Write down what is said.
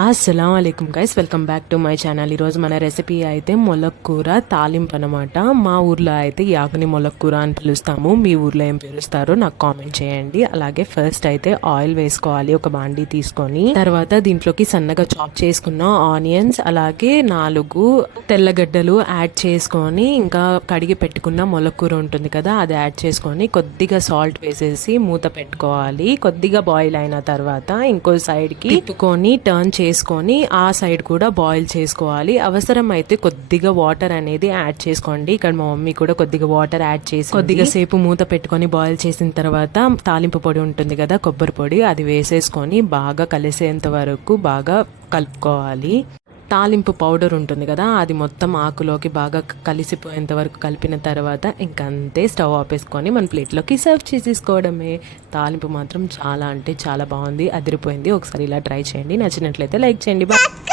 అస్సలం అయికం guys welcome back to my channel ఈరోజు మన రెసిపీ అయితే మొలక్కూర తాలింపు అనమాట మా ఊర్లో అయితే యాగని మొలక్కూర అని పిలుస్తాము. మీ ఊర్లో ఏం పిలుస్తారో నాకు కామెంట్ చేయండి. అలాగే ఫస్ట్ అయితే ఆయిల్ వేసుకోవాలి ఒక బాండీ తీసుకొని. తర్వాత దీంట్లోకి సన్నగా చాప్ చేసుకున్న ఆనియన్స్ అలాగే నాలుగు తెల్లగడ్డలు యాడ్ చేసుకొని ఇంకా కడిగి పెట్టుకున్న మొలక్కూర ఉంటుంది కదా అది యాడ్ చేసుకొని కొద్దిగా సాల్ట్ వేసేసి మూత పెట్టుకోవాలి. కొద్దిగా బాయిల్ అయిన తర్వాత ఇంకో సైడ్కి తిప్పుకొని టర్న్ చేసుకొని ఆ సైడ్ కూడా బాయిల్ చేసుకోవాలి. అవసరం అయితే కొద్దిగా వాటర్ అనేది యాడ్ చేసుకోండి. ఇక్కడ మా మమ్మీ కూడా కొద్దిగా వాటర్ యాడ్ చేసి కొద్దిగా సేపు మూత పెట్టుకొని బాయిల్ చేసిన తర్వాత తాలింపు పొడి ఉంటుంది కదా కొబ్బరి పొడి అది వేసేసుకొని బాగా కలిసేంత వరకు బాగా కలుపుకోవాలి. తాలింపు పౌడర్ ఉంటుంది కదా అది మొత్తం ఆకులోకి బాగా కలిసిపోయేంత వరకు కలిపిన తర్వాత ఇంకంతే స్టవ్ ఆపేసుకొని మన ప్లేట్లోకి సర్వ్ చేసేసుకోవడమే. తాలింపు మాత్రం చాలా అంటే చాలా బాగుంది అదిరిపోయింది. ఒకసారి ఇలా ట్రై చేయండి. నచ్చినట్లయితే లైక్ చేయండి. బాయ్.